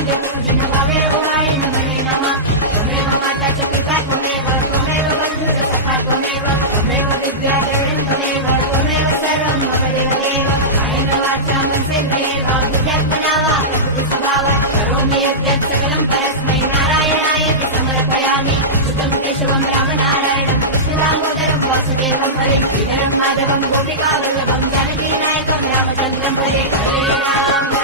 वन्दे पूजनभावेर्भुवाय नमः नमः। त्वमेव माता च पिता त्वमेव बन्धुः सखा त्वमेव दिव्या देवी त्वमेव सर्वं मम देवदेव। कायेन वाचा मनसेन्द्रियेण बुद्ध्यात्मना वा प्रकृतिस्वभावात् करोमि यद्यत् सकलं परस्मै नारायणायेति समर्पयामि। सुतं केशवं रामनारायणं कृष्णदामोदरं वासुदेवं हरे श्रीधरं माधवं गोपिकावल्लभं जानकीनायकं रामचन्द्रं हरे। हरे राम